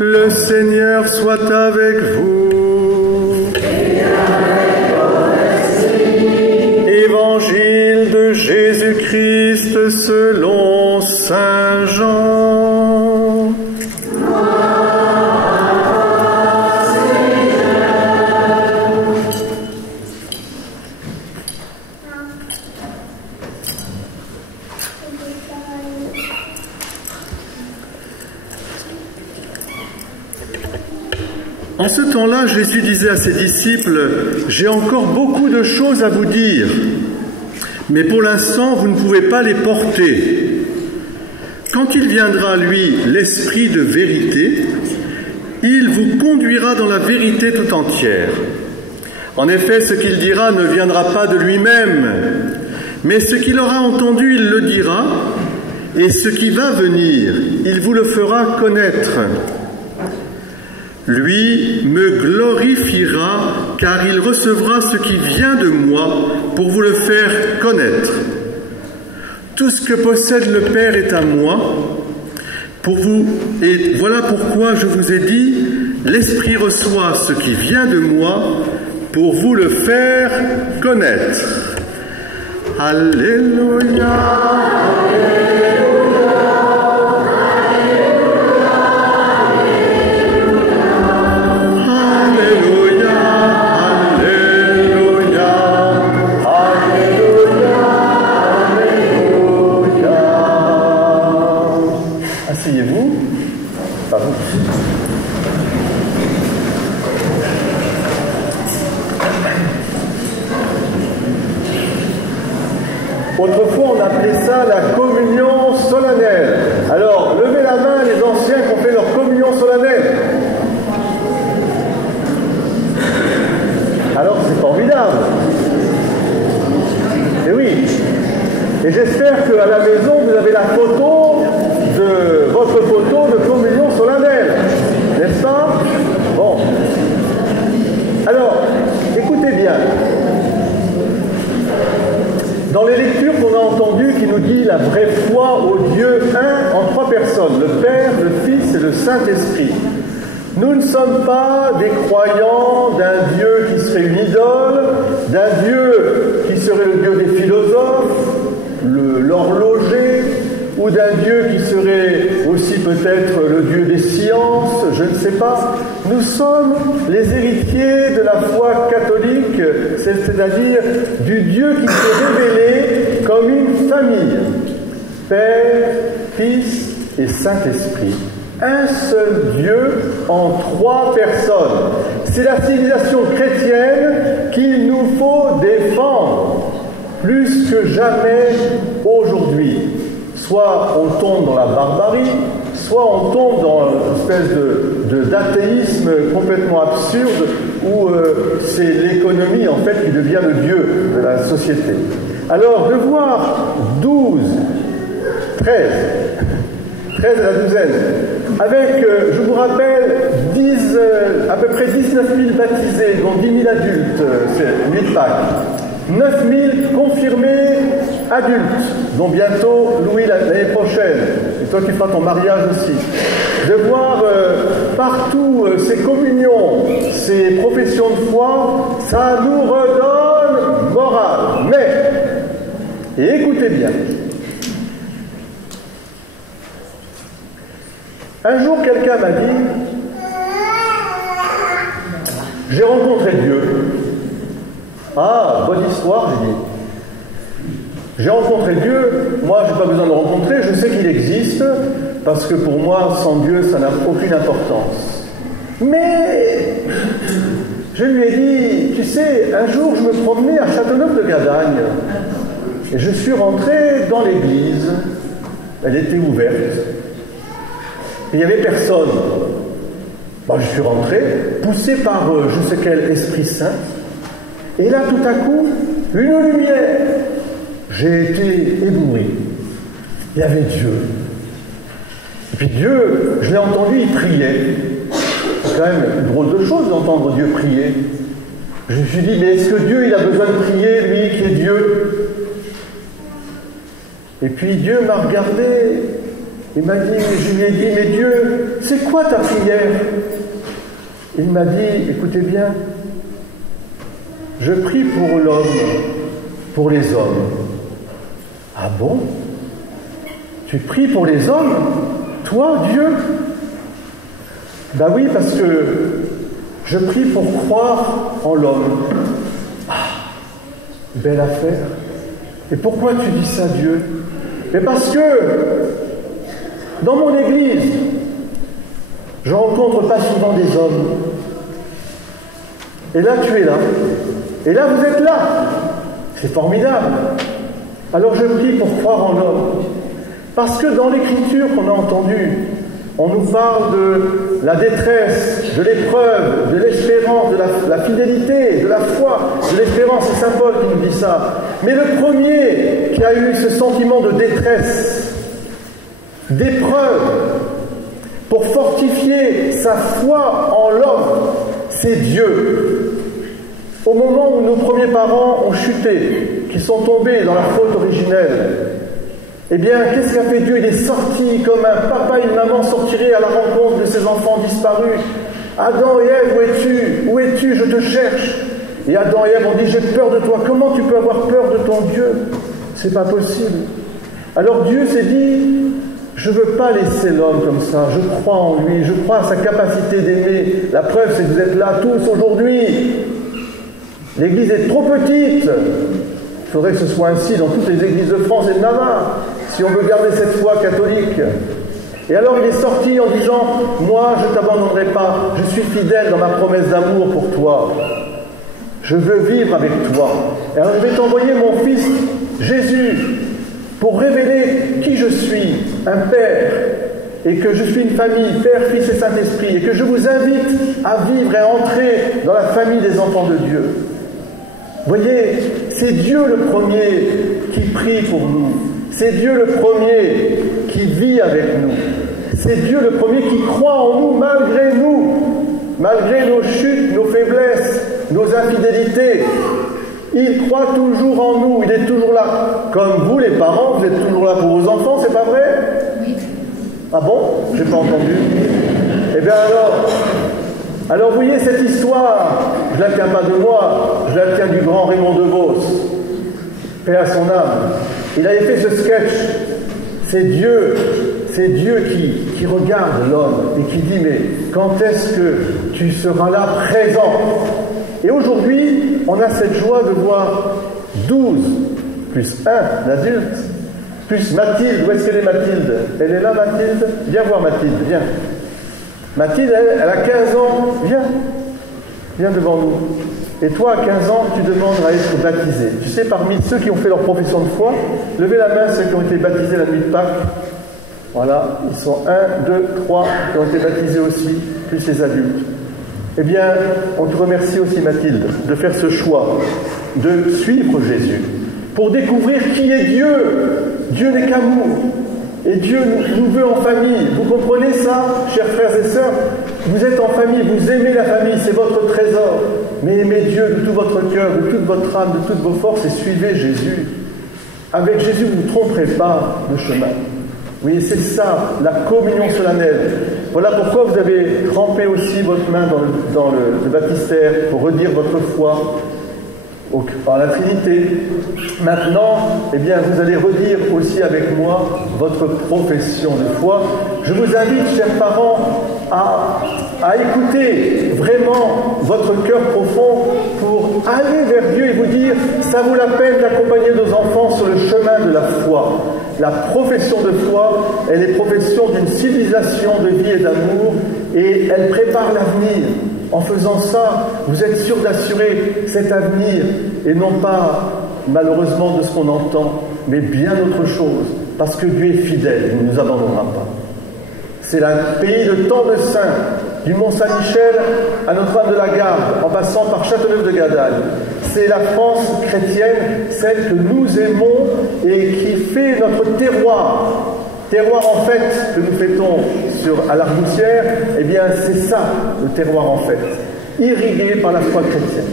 Le Seigneur soit avec vous. Et avec votre esprit. Évangile de Jésus-Christ selon saint Jean. En ce temps-là, Jésus disait à ses disciples, « J'ai encore beaucoup de choses à vous dire, mais pour l'instant, vous ne pouvez pas les porter. Quand il viendra, lui, l'Esprit de vérité, il vous conduira dans la vérité tout entière. En effet, ce qu'il dira ne viendra pas de lui-même, mais ce qu'il aura entendu, il le dira, et ce qui va venir, il vous le fera connaître. Lui me glorifiera, car il recevra ce qui vient de moi pour vous le faire connaître. Tout ce que possède le Père est à moi. Pour vous, et voilà pourquoi je vous ai dit, l'Esprit reçoit ce qui vient de moi pour vous le faire connaître. Alléluia. Autrefois, on appelait ça la communion solennelle. Alors, levez la main les anciens qui ont fait leur communion solennelle. Alors, c'est formidable. Et oui. Et j'espère qu'à la maison, vous avez la photo de votre photo de communion solennelle. N'est-ce pas? Bon. Alors, écoutez bien. Dans les lectures qu'on a entendues qui nous dit la vraie foi au Dieu un en trois personnes, le Père, le Fils et le Saint-Esprit. Nous ne sommes pas des croyants d'un Dieu qui serait une idole, d'un Dieu qui serait le Dieu des philosophes, l'horloger, ou d'un Dieu qui serait aussi peut-être le Dieu des sciences, je ne sais pas. Nous sommes les héritiers de la foi catholique, c'est-à-dire du Dieu qui s'est révélé comme une famille. Père, Fils et Saint-Esprit. Un seul Dieu en trois personnes. C'est la civilisation chrétienne qu'il nous faut défendre, plus que jamais aujourd'hui. Soit on tombe dans la barbarie, soit on tombe dans une espèce d'athéisme complètement absurde où c'est l'économie en fait qui devient le Dieu de la société. Alors de voir 12, 13 à la douzaine, avec, je vous rappelle, à peu près 19 000 baptisés, dont 10 000 adultes, c'est 8 Pâques, 9 000 confirmés adultes, dont bientôt Louis l'année prochaine, et toi qui feras ton mariage aussi, de voir partout ces communions, ces professions de foi, ça nous redonne morale. Mais, et écoutez bien, un jour quelqu'un m'a dit, j'ai rencontré Dieu. Ah, bonne histoire, j'ai dit. J'ai rencontré Dieu, moi je n'ai pas besoin de le rencontrer, je sais qu'il existe, parce que pour moi, sans Dieu, ça n'a aucune importance. Mais, je lui ai dit, tu sais, un jour je me promenais à Châteauneuf-de-Gadagne, et je suis rentré dans l'église, elle était ouverte, et il n'y avait personne. Bon, je suis rentré, poussé par je sais quel Esprit Saint, et là tout à coup, une lumière. J'ai été ébloui. Il y avait Dieu. Et puis Dieu, je l'ai entendu, il priait. C'est quand même une drôle de chose d'entendre Dieu prier. Je me suis dit, mais est-ce que Dieu, il a besoin de prier, lui qui est Dieu? Et puis Dieu m'a regardé, Je lui ai dit, mais Dieu, c'est quoi ta prière? Il m'a dit, écoutez bien, je prie pour l'homme, pour les hommes. Ah bon? Tu pries pour les hommes? Toi, Dieu? Ben oui, parce que je prie pour croire en l'homme. Ah, belle affaire. Et pourquoi tu dis ça, Dieu? Mais parce que dans mon église, je rencontre pas souvent des hommes. Et là, tu es là. Et là, vous êtes là. C'est formidable. Alors je prie pour croire en l'homme. Parce que dans l'écriture qu'on a entendue, on nous parle de la détresse, de l'épreuve, de l'espérance, de la fidélité, de la foi, de l'espérance. C'est Saint Paul qui nous dit ça. Mais le premier qui a eu ce sentiment de détresse, d'épreuve, pour fortifier sa foi en l'homme, c'est Dieu. Au moment où nos premiers parents ont chuté, qui sont tombés dans la faute originelle, eh bien, qu'est-ce qu'a fait Dieu? Il est sorti comme un papa et une maman sortiraient à la rencontre de ses enfants disparus. Adam et Ève, où es-tu? Où es-tu? Je te cherche. Et Adam et Ève ont dit, j'ai peur de toi. Comment tu peux avoir peur de ton Dieu? C'est pas possible. Alors Dieu s'est dit, je ne veux pas laisser l'homme comme ça. Je crois en lui. Je crois à sa capacité d'aimer. La preuve, c'est que vous êtes là tous aujourd'hui. L'église est trop petite. Il faudrait que ce soit ainsi dans toutes les églises de France et de Navarre, si on veut garder cette foi catholique. Et alors il est sorti en disant, moi je ne t'abandonnerai pas, je suis fidèle dans ma promesse d'amour pour toi. Je veux vivre avec toi. Et alors je vais t'envoyer mon fils Jésus pour révéler qui je suis, un père, et que je suis une famille, Père, Fils et Saint-Esprit, et que je vous invite à vivre et à entrer dans la famille des enfants de Dieu. Voyez, c'est Dieu le premier qui prie pour nous. C'est Dieu le premier qui vit avec nous. C'est Dieu le premier qui croit en nous, malgré nos chutes, nos faiblesses, nos infidélités. Il croit toujours en nous, il est toujours là. Comme vous, les parents, vous êtes toujours là pour vos enfants, c'est pas vrai? Ah bon? J'ai pas entendu. Eh bien alors vous voyez cette histoire, je la tiens pas de moi, je la tiens du grand Raymond DeVos, paix à son âme. Il avait fait ce sketch. C'est Dieu qui regarde l'homme et qui dit, mais quand est-ce que tu seras là présent? Et aujourd'hui, on a cette joie de voir 12 plus 1 l'adulte, plus Mathilde. Où est-ce qu'elle est, Mathilde? Elle est là, Mathilde? Viens voir Mathilde, viens. Mathilde, elle a 15 ans, viens devant nous. Et toi, à 15 ans, tu demandes à être baptisé. Tu sais, parmi ceux qui ont fait leur profession de foi, levez la main ceux qui ont été baptisés la nuit de Pâques. Voilà, ils sont 1, 2, 3 qui ont été baptisés aussi, plus les adultes. Eh bien, on te remercie aussi, Mathilde, de faire ce choix, de suivre Jésus, pour découvrir qui est Dieu. Dieu n'est qu'amour. Et Dieu nous veut en famille. Vous comprenez ça, chers frères et sœurs? Vous êtes en famille, vous aimez la famille, c'est votre trésor. Mais aimez Dieu de tout votre cœur, de toute votre âme, de toutes vos forces et suivez Jésus. Avec Jésus, vous ne tromperez pas de chemin. Oui, c'est ça, la communion solennelle. Voilà pourquoi vous avez trempé aussi votre main dans le baptistère pour redire votre foi en la Trinité. Maintenant, eh bien, vous allez redire aussi avec moi votre profession de foi. Je vous invite, chers parents, à écouter vraiment votre cœur profond pour aller vers Dieu et vous dire, ça vaut la peine d'accompagner nos enfants sur le chemin de la foi. La profession de foi, elle est profession d'une civilisation de vie et d'amour, et elle prépare l'avenir. En faisant ça, vous êtes sûr d'assurer cet avenir, et non pas, malheureusement, de ce qu'on entend, mais bien autre chose, parce que Dieu est fidèle, il ne nous abandonnera pas. C'est le pays de tant de saints, du Mont-Saint-Michel à Notre-Dame de la Garde, en passant par Châteauneuf-de-Gadagne. C'est la France chrétienne, celle que nous aimons et qui fait notre terroir. Terroir en fait que nous fêtons à l'Argoussière, eh bien c'est ça le terroir en fait, irrigué par la foi chrétienne.